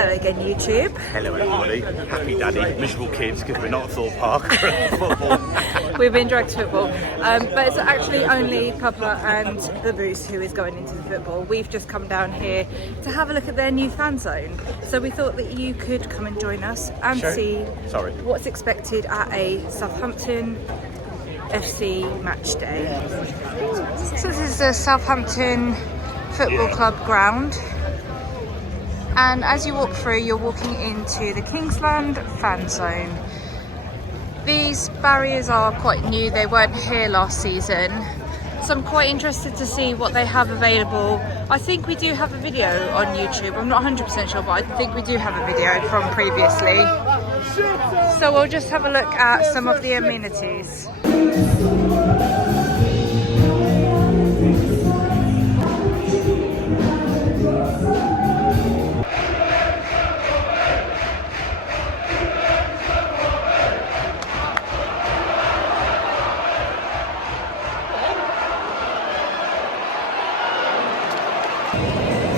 Hello again, YouTube. Hello everybody. Happy Daddy. Miserable kids because we're not at Thorpe Park football. We've been dragged to football, but it's actually only Papa and the Boost who is going into the football. We've just come down here to have a look at their new fan zone. So we thought that you could come and join us and see what's expected at a Southampton FC match day. So this is the Southampton Football Club ground. And as you walk through, you're walking into the Kingsland fan zone. These barriers are quite new, they weren't here last season. So I'm quite interested to see what they have available. I think we do have a video on YouTube, I'm not 100% sure, but I think we do have a video from previously. So we'll just have a look at some of the amenities.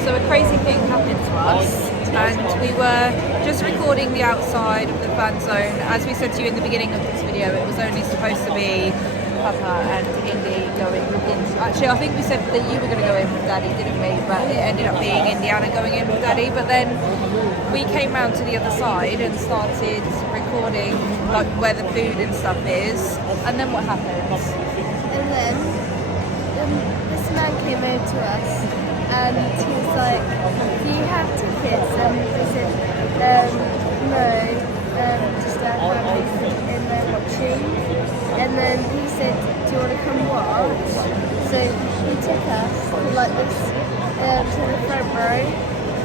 So a crazy thing happened to us, and we were just recording the outside of the fan zone. As we said to you in the beginning of this video, it was only supposed to be Papa and Indy going in. Actually, I think we said that you were going to go in with Daddy, didn't we? But it ended up being Indiana going in with Daddy. But then we came round to the other side and started recording like where the food and stuff is. And then what happens? And then this man came over to us. And he was like, do you have tickets? And we said, no, just our families in there watching. And then he said, do you want to come watch? So he took us to like this, to the front row,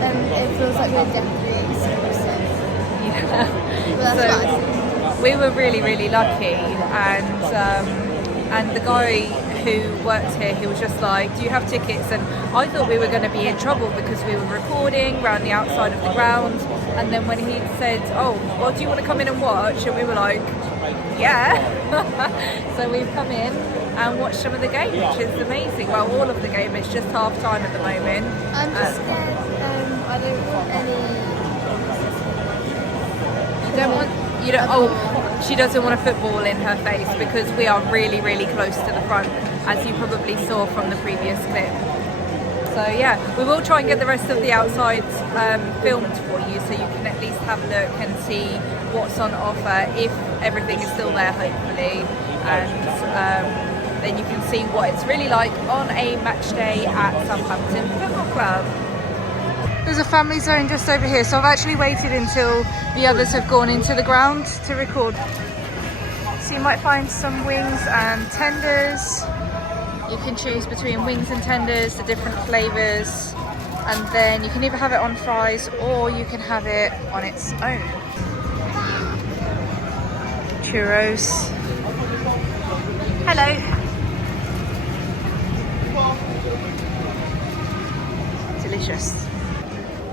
and it feels like we're definitely exclusive. Yeah. Well, that's what I think. We were really lucky, and the guy who worked here, he was just like, do you have tickets? And I thought we were going to be in trouble because we were recording around the outside of the ground. And then when he said, oh, well, do you want to come in and watch? And we were like, yeah. So we've come in and watched some of the game, which is amazing. Well, all of the game. It's just half time at the moment. I'm just scared. I don't want any. You don't want. You don't. Oh, she doesn't want a football in her face because we are really close to the front, as you probably saw from the previous clip. So yeah, we will try and get the rest of the outside filmed for you, so you can at least have a look and see what's on offer, if everything is still there, hopefully, and then you can see what it's really like on a match day at Southampton Football Club. There's a family zone just over here, so I've actually waited until the others have gone into the ground to record. So you might find some wings and tenders. You can choose between wings and tenders, the different flavours, and then you can either have it on fries or you can have it on its own. Churros. Hello. Delicious.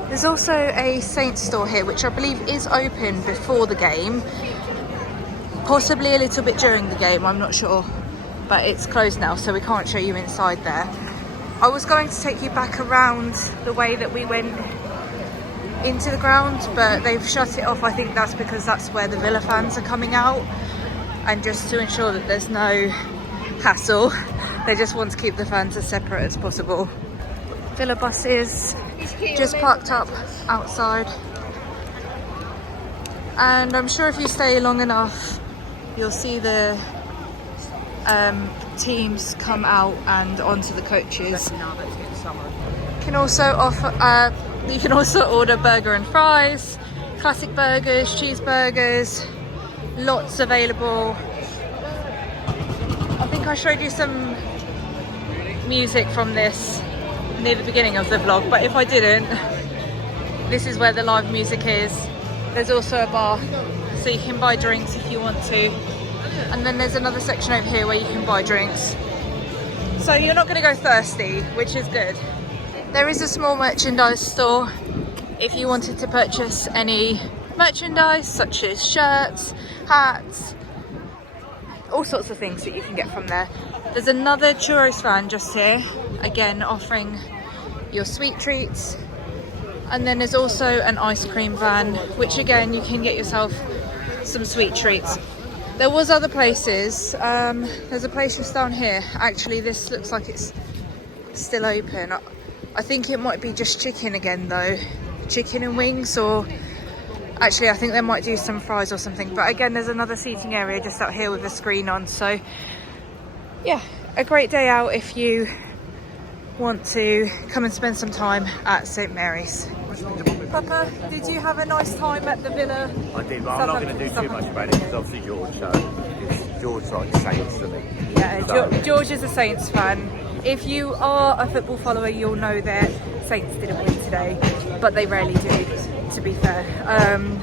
There's also a Saints store here, which I believe is open before the game, possibly a little bit during the game, I'm not sure, but it's closed now, so we can't show you inside there. I was going to take you back around the way that we went into the ground, but they've shut it off. I think that's because that's where the Villa fans are coming out, and just to ensure that there's no hassle, they just want to keep the fans as separate as possible. Villa buses just parked up outside, and I'm sure if you stay long enough you'll see the teams come out and onto the coaches. You can also order burger and fries, classic burgers, cheeseburgers, lots available. I think I showed you some music from this near the beginning of the vlog, but if I didn't, this is where the live music is. There's also a bar, so you can buy drinks if you want to, and then there's another section over here where you can buy drinks, so you're not going to go thirsty, which is good. There is a small merchandise store if you wanted to purchase any merchandise such as shirts, hats, all sorts of things that you can get from there. There's another churros van just here, again offering your sweet treats, And then there's also an ice cream van, which again, you can get yourself some sweet treats. There was other places. There's a place just down here. Actually, this looks like it's still open. I think it might be just chicken again though. Chicken and wings, or actually I think they might do some fries or something. But again, there's another seating area just out here with a screen on. So yeah, a great day out if you want to come and spend some time at St Mary's. Papa, did you have a nice time at the Villa? I did, but I'm not going to do too much about it because obviously George likes Saints, doesn't he? Yeah, George is a Saints fan. If you are a football follower, you'll know that Saints didn't win today, but they rarely do, to be fair,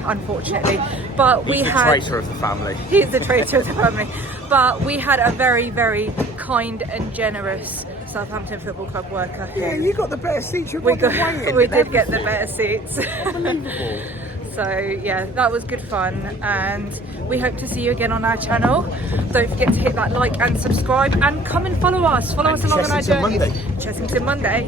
unfortunately. But He's the traitor of the family. He's the traitor of the family. But we had a very, very kind and generous Southampton Football Club worker. Yeah, you got the better seats. We did get the better seats. Unbelievable. So yeah, that was good fun, and we hope to see you again on our channel. Don't forget to hit that like and subscribe, and come and follow us. Follow us along on our journey. Chessington Monday.